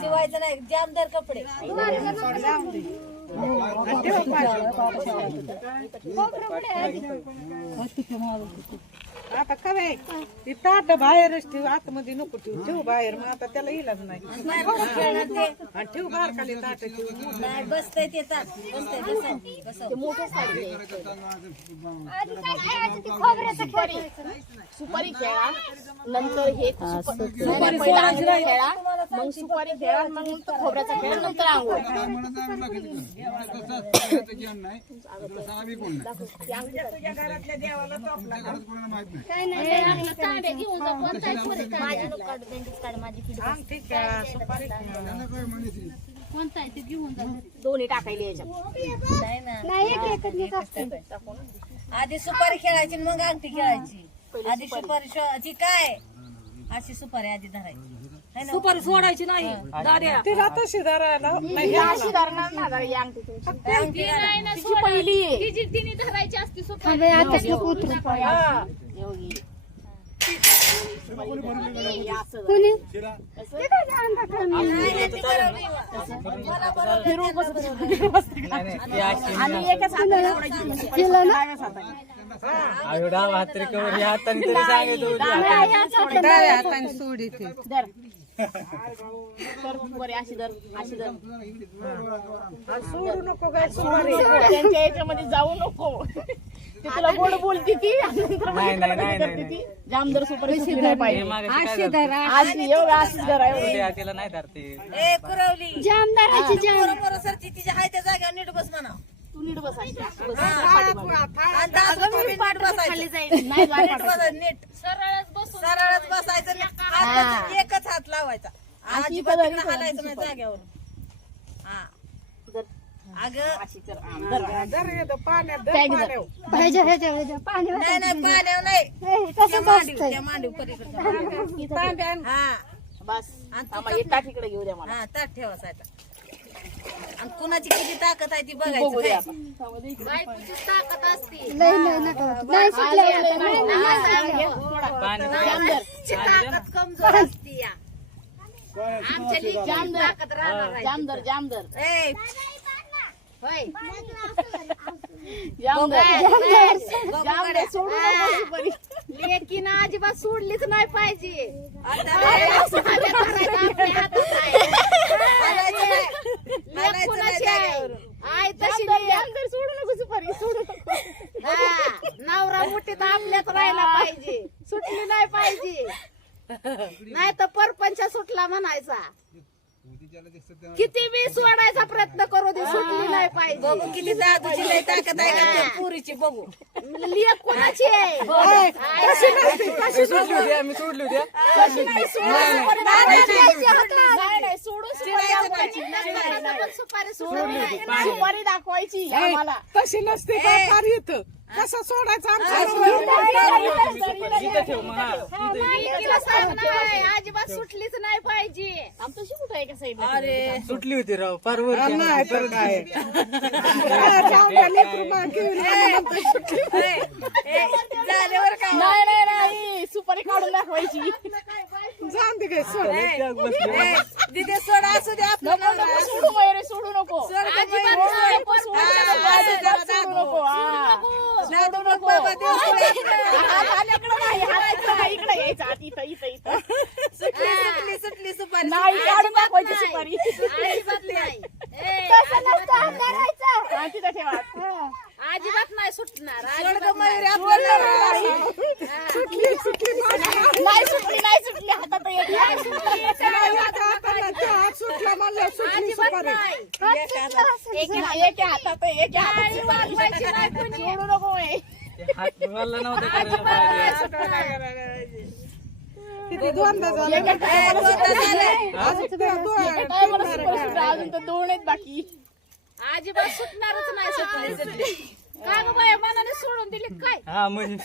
शिवायचं नाही. जामदार कपडे. ठेव आता काय ती ताट बाहेरच ठेव आतमध्ये नको ठेव ठेव बाहेर मग आता त्याला इलाज नाही आणि ठेव बाहेर खाली ताट ठेव बसतंय ते ताट सुपारी खेळा नंतर हे सुपारी खेळा. मग सुपारी खेळा मग खोबऱ्याचा खेळा नंतर आंघोळ. माझी नको काढू त्यांचीच काढ माझी पिढी अंगठी खेळा सुपारी खेळा दोन्ही टाकायला याच्यात नाही ना आधी सुपारी खेळायची आणि मग अंगठी खेळायची. आधी सुपारी शो- ती काय? अशी सुपारी आधी धरायची? सुपारी सोडायची नाही. दाद्या. तिला तशी धरायला नाही अशी धरणार ना जरा अंगठी तुमची. अंगठी धरा. तिची पहिली. आहे ती तिने धरायची असती सुपारी. हा, एवढी. या तरी सांगितलं डाव्या हाताने सोडी ते अशी धर अशी धर आणि सोडू नको काय सुपारी त्यांच्या याच्यामध्ये जाऊ नको ती तुला गोड बोलती ती नंतर कधी करते ती जामदार सुपारी सुटली नाही पाहिजे मागाशी काय झालं? अशी एवढं अशीच धरा एवढी. उद्या तिला नाही धरते ए कुरवली सरची तिच्या हाय त्या जागेवर नीट बस म्हणा तू नीट बसायचं. नीट सरळच बसून सरळच बसायचं एकच हात लावायचा. अजिबात हालायचं नाही जागेवर हा. हा. हा बस. हा ताट ठेवायचा आणि कुणाची किती ताकद आहे ती बघू बघायचं काय? ताकद असते. ताकद कमजोर असते या. आमच्या लेकीची जामदार. ताकद राहणार आहे. जामदार जामदार ए, होय. जामदार बघू जामदार गड्या. सोडू नको सुपारी. लेकीनं अजिबात सोडलीच नाही पाहिजे. आता. तशी सोडू नको सुपारी सोडू नको. हा, नवरा मोठीत आपल्यात राहायला पाहिजे. सुटली नाही पाहिजे. नाही तर परपंच सुटला म्हणायचा. किती बी सोडायचा प्रयत्न करू दे सुटली नाही पाहिजे. बघू किती दादूची लय ताकद आहे का त्या पुरीची बघू. लेख कोणाची आहे? सोडली होती आम्ही सोडली होती नाही नाही सोडू सुपारी दाखवायची. नाही, नाही, नाही. सुपारी सुपारी दाखवायची आम्हाला. तशी नसते का फार येतं. कसं सोडायचं आमचं? हा. अजिबात सुटलीच नाही पाहिजे. आमचं कुठं आहे का साईडला अरे. सुटली होती राव फार वर नाही तर काय. झाल्यावर काय नाही नाही नाही. सुपारी काढून दाखवायची. जाऊन दे सोड. दिदे सोडा असू दे आपलं सोडू वैरे सोडू नको. सोडू नको, इकडं नाही, यायचा हात इथं इथं इथं. सुटली सुटली सुपारी नाही काढून दाखवायची सुपारी. अजिबात नाही. ए, हा, तिथं ठेवा. अजिबात नाही सुटणार अजिबात नाही. सुटली सुटली नाही सुटली नाही सुटली. हातात येत नाही सुटली. सुटला म्हणलं सुटली. सुपारी. एका एका हातात एका हातात सुपारी. सोडू नको वय. हात मला नव्हतं करायला पाहिजे. किती दोनदा झालं. ए, दोनदा झालंय. अजून त्या दोन- सुपारी अजून तर दोन आहेत बाकी. अजिबात सुटणारच नाही सुटली सुटली काय गं बाया मनाने सोडून दिली काय? हा म्हणजे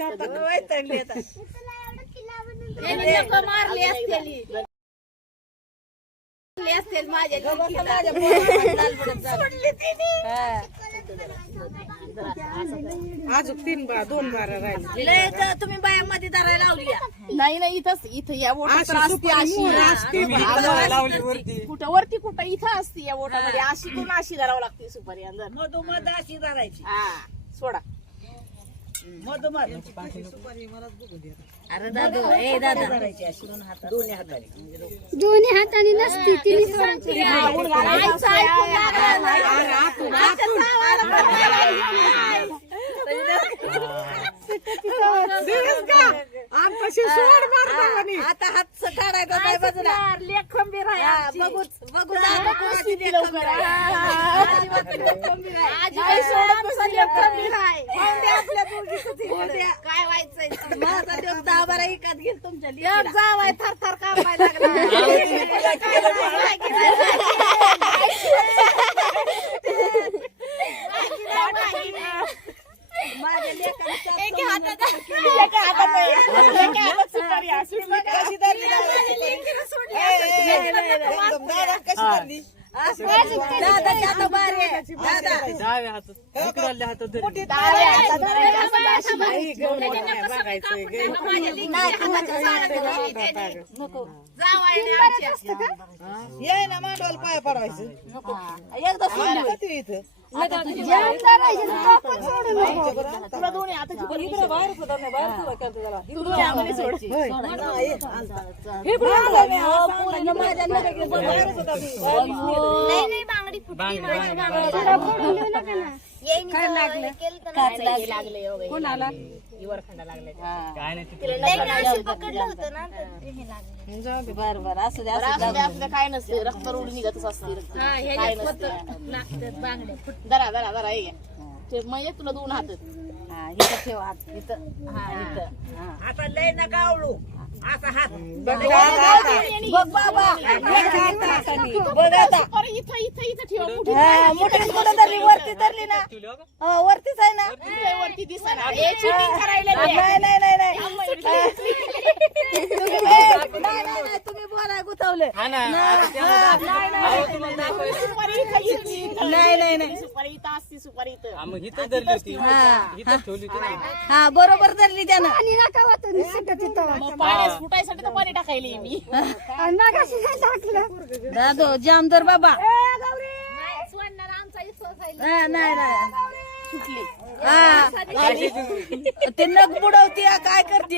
आता. त्यांनी लोकं मारली असतेली. मारली असतील माझ्या लेकीला. सोडली तिने. अजून तीन बार दोन बारा राहिले. तुम्ही बाया मध्ये धरायला लावली. नाही नाही इथंच इथं या अशी तर असते अशी असते लावली वरती. कुठं वरती कुठं? इथं असते या बोटामध्ये अशी करून अशी धरावं लागते सुपारी अंदर? मधोमध अशी धरायची. हा सोडा. मधोमध सुपारी मलाच बघू दे अरे दादू ए दादा धरायची अशी दोन्ही हाताने दोन्ही हाताने नसती तिने सोडायची आता हात काढायचा बाजूला आहे हा, बघू ती लवकर. आहे. काय व्हायचंय माझा देव दहा बारा एकात घेईल तुमच्या. जावाय थर थर कामायला लागला माझ्या लेकाला एका हातात एका हातात नाही. एका हातात सुपारी आहे. सुपारी कशी धरली दादाच्या आता बारी आहे. दादा डाव्या हातात इकडल्या हातात. डाव्या हातात धरायची अशी बाई. जावायने आमच्या. ये ना मांडवाला पाय पडवायचं. एकदा सोडली होय. किती इथं. जाम धरायची तर आपण सोडू नको तुला दोन्ही हाताची परी तू दोन्ही अंगठी सोड. बांग बांग तुला फोडून देऊ नका ना काय लागलं काच कोणाला? लागले. काय नाही तिथे. बर बर असू बरं, द्या काय नसते रक्त रोड निघतच असते. काय नसते. धरा धरा धरा हे घ्या. ते म्हणजे तुला दोन हात हा, इथं ठेव हात इथं. हा इथं. हा. आता लय नका आवडू असा हात. बघ बाबा बघ आता. अरे इथं इथं इथं ठेवा. मुठीत हा, मोठीच कुठं धरली वरती धरली ना. हा, वरतीच आहे ना. वरती हे. cheating करायला नाही. नाही नाही नाही. तुम्ही बोला गुतवले. हा ना आता त्याला दाखव. अहो, तुम्हाला दाखवायचं. सुपारी इथं इथं- इथं. नाही नाही नाही सुपारी इथं असती सुपारी इथं हा, मग इथं धरली होती. हा. इथं ठेवली होती ना हा बरोबर धरली त्यानं. आणि नका तिथं. मग पाण्यास फुटायसाठी तर पाणी टाकायली मी. आणि मगाशी टाकलं. दादो जामदर बाबा. नाही नाही सुटली हा. ते नग बुडवती हा, काय करते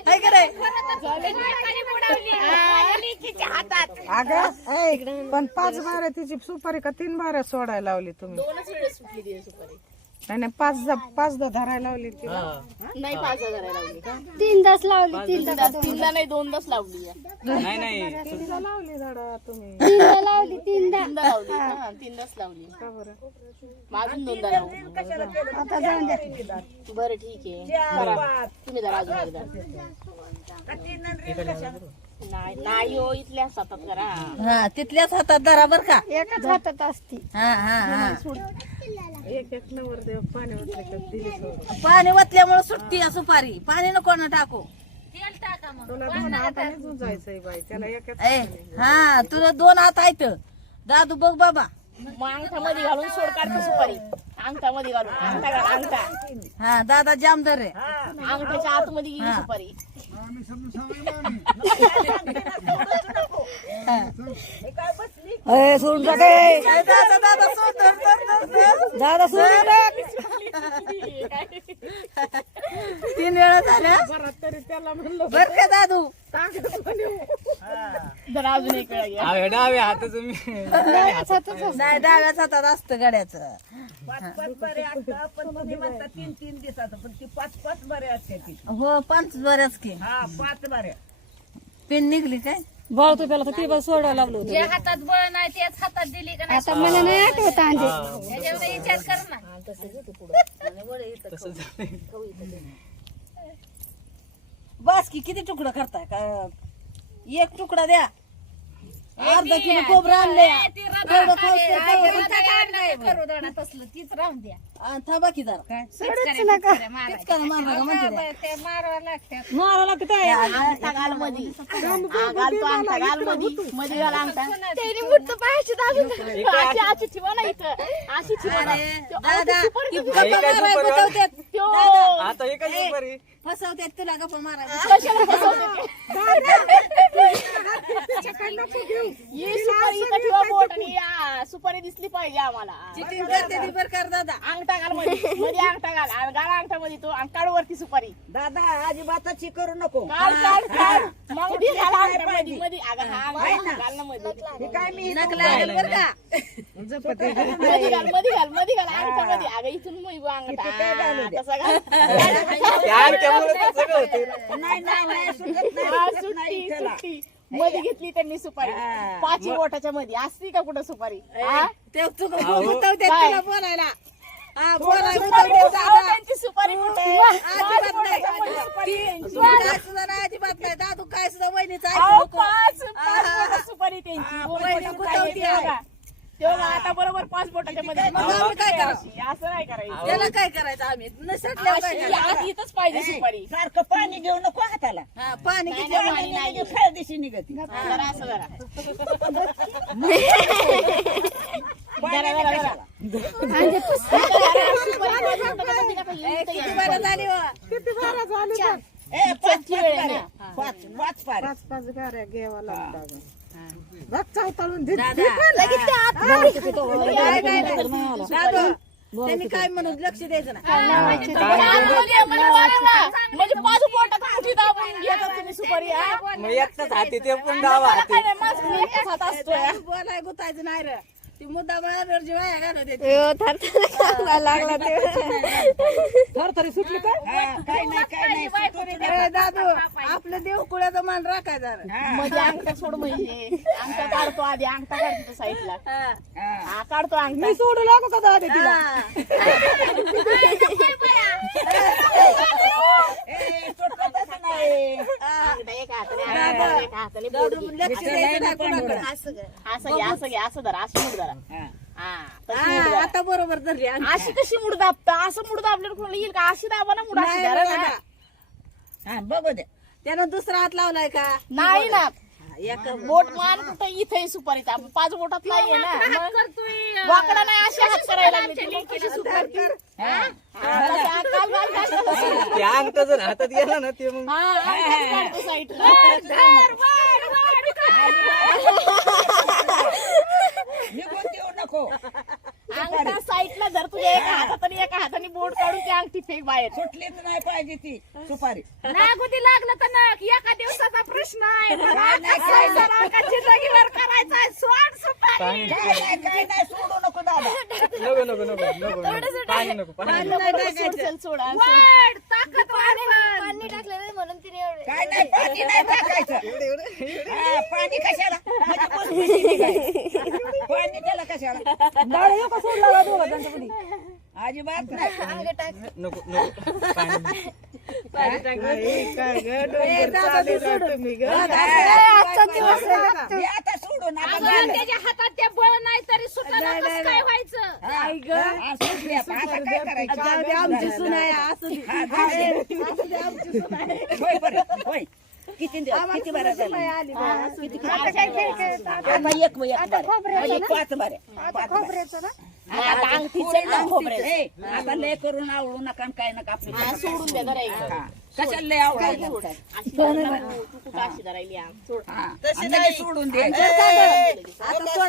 काय करे अगं पण पाच बाऱ्या तिची सुपारी का तीन बाऱ्या सोडायला लावली तुम्ही? सुपारी. नाही नाही पाच पाचदा धरायला लावली. नाही पाच हजार लावली तीन तास लावली तीन तास तीनदा नाही दोनदाच लावली नाही नाही. तीनदा लावली झाडा तुम्ही. तीनदा लावली तीनदा तीनदा लावली हा तीनदाच लावली. का बरं? अजून दोनदा लावू. आता जाऊन द्या. बरं ठीक आहे. करा. तुम्ही जरा अजून एकदा. नाही नाही हो इथल्या सतत करा. हा तिथल्याच हातात धरा बर का. एकच हातात असती. हा हा हा. एक एक नवर देव पाणी. पाणी वतल्यामुळे सुटती या सुपारी. पाणी नको ना टाकू. तुला दोन हाताने जायचंय बाई त्याला एकच ए हा तुला दोन हात आहेत. दादू बघ बाबा. मग अंगठामध्ये घालून सोड काढतो सुपारी. अंगठामध्ये घालून. अंगठा घाल अंगठा. हा दादा जामदर आहे अंगठ्याच्या आतमध्ये गेली सुपारी. सोडून दादा दादा सोड धर, धर, धर, धर. दादा सोडून टाक. तीन वेळा झाल्या? तरी त्याला म्हणलं बर का दादू? जरा अजून एक वेळा घ्या. हा, डाव्या हातात तुम्ही डाव्याच हातात असतं. नाही डाव्याच हातात असतं गाड्याचं. हो पाच बऱ्याच की. पिन निघली काय? जे हातात बळ नाही तेच हातात दिली का नाही? आता मला नाही आठवत विचार कर ना. बस की किती तुकडं करताय? का एक तुकडा द्या. अर्धा किलो तेवढं तेवढं. करू दोना तसलं तीच राहून द्या. आणि थांबा की जरा. सोडूच नका. तेच का मार नका म्हणते ते. ते मारावं लागतात मारायला किती अंगठा घाल मधी. हा, घालतो अंगठा घाल मधी. मध्ये घाल अंगठा त्याने मुठतं पायाची दाबून अशी अशी ठेवा ना इथं. अशी ठेवा ना अरे, दादा ती गप्पा काय माराय सुपर. त्यो आता हे आहे? तुला गप्पा माराय कशाला फसवते ही सुपारी इथं ठेवा बोट आणि या सुपारी दिसली पाहिजे आम्हाला. चिटिंग करते ती बरं कर दादा. अंगठा घाल मध्ये. मध्ये अंगठा घाल आणि घाल अंगठा मध्ये तो आणि काढ वरती सुपारी. दादा अजिबातची करू नको. काढ काढ काढ. मग ती घाल अंगठा मध्ये मध्ये. अगं हा अंगठा घाल ना मध्ये हे काय मी नकला लागेल बरं का? जपते मध्ये घाल मध्ये घाल मध्ये घाल अंगठा मध्ये अगं इथून अंगठा. घाल नाही नाही नाही सुटत नाही हा, सुटत नाही सुट्टी त्याला. सुट्टी मध्ये घेतली त्यांनी सुपारी. हा. पाचही बोटाच्या मध्ये. असती का कुठं सुपारी? हा? काय? बोलायला. अजिबात नाही. दादू काय सुद्धा वहिनीचं सुपारी त्यांची. घेतली. तेव्हा आता बरोबर पाच बोटाच्या मध्ये काय करायचं? असं नाही करायचं. त्याला काय करायचं आम्ही? आत इथंच पाहिजे सुपारी. सारखं पाणी घेऊ नको हाताला. हा पाणी नाही. फायदेशी निघत. जरा असं जरा जरा जरा अंजे पुस्तक सुपारी पाच बोटाच्या मध्ये नका ए, येऊ. किती बरं झाली हो. किती बारा झाली का? ए, पाच चटकी पाच वेळ आहे पाऱ्या. ना. पाच पाच पाऱ्या. पाच पाच गाऱ्या घ्यावा लागतात बघ चावताळून दे दादा लगेच ते आत मध्ये. नाही, नाही, नाही. दादू, त्यांनी काय म्हणून लक्ष द्यायचं ना म्हणजे पाच बोटात मुठी दाबून घेतात तुम्ही सुपारी हा? मग एकटाच हाती ते पण डावा हाती. काय नाही, माझं मी एकटाच हात असतोय. बोलाय गुतायचं नाही रे. ती मुद्दा बळावर जीवाया घालत येते. लागला ते थर तरी सुटली काय काय नाही काय नाही. सुटू दे. ए, दादू आपलं देव कुळ्याचा मान राखायचा. मध्ये अंगठा सोड म्हणजे. अंगठा काढतो आधी अंगठा काढतो साईडला. हा. काढतो अंगठा. मी सोडू लागू का दादा तिला? नाही अंगठा एका हाताने अंगठा, एका हाताने बोट असं घे असं घे असं धर असं धरा हा. हा तशी हा. आता बरोबर धरली अशी कशी मुठ दाबता असं मुठ दाबल्यावर कोणाला येईल का अशी दाबा ना अशी नाही धरा. हा बघू दे त्यानं दुसरा हात लावलाय का नाही ना एक बोट मान कुठं इथे सुपारीचा आपण पाच बोटात नाहीये ना मग वाकडा नाही अशी हात करायला लागली ती. मग कशी सुपारी हा. हा, हात. ते जर हातात गेला ना ते मग हा, अंगठाच काढतो साईडला. निघून देऊ नको. अंगठा साईडला धर तुझ्या एका हातात आणि एका हाताने बोट काढून ती अंगठी फेक बाहेर. सुटलीच नाही पाहिजे ती सुपारी. नागुदी लागलं तर ना एका दिवसाचा प्रश्न आहे. काय नाही, काय नाही. जिंदगीवर करायचा सोड सुपारी. काय नाही. काय नाही सोडू नको दादा. नको नको नको नको पाणी नको पाणी नको. नको, सोड, सोड, सोड. वाढ, ताकद वाढ पाणी टाकलं म्हणून तिने एवढे काय नाही पाणी नाही टाकायचं. हा, पाणी कशाला? म्हणजे निघायचं. पाणी त्याला कशाला? डाळ येऊ का सोडला का दोघं त्यांच्या पुढे? अजिबात नाही. नको नको. पाणी नको. ए, दादा, तू. सोड. आता सोडून त्याच्या हातात ते बळ नाही तरी सुटायला कसं काय व्हायचं? ग. हा, सुटली आता आता काय करायचं? जाऊ दे आमची सून आहे असू दे. हा, जाऊ दे. होय बरं होय. किती दे- किती बरं झालं? आली बा, असू दे. आता एक एक बरं पाच बरं पाच बरं. आता अंगठीचं ना खोबऱ्याचं. ए, आता लय करून आवडू नका आणि काय नका आपली. हा, सोडून दे. हा. कशाला लय तू कुठं अशी. हा. आणि लगेच सोडून दे.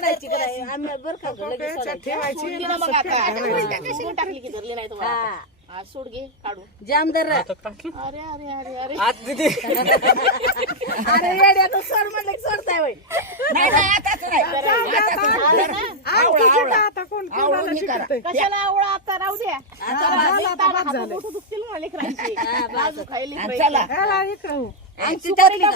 आता सोडायची का नाही? आम्ही बरं का लगेच सोडायची. ना मग आता टाकली की धरली नाही तुम्हाला हा. हा, सोड घे काढून. जाम धर रे. हातात टाकलं. अरे अरे अरे अरे. दिदी. अरे येड्या तू सोड म्हणलं की सोडताय होय. नाही नाही आताच नाही. आताच नाही. आवळा. कशाला आता? राहू द्या. आता दुखतील मला लेकरांची. बाजू खायली आणि चला. आणि ती टाकली का?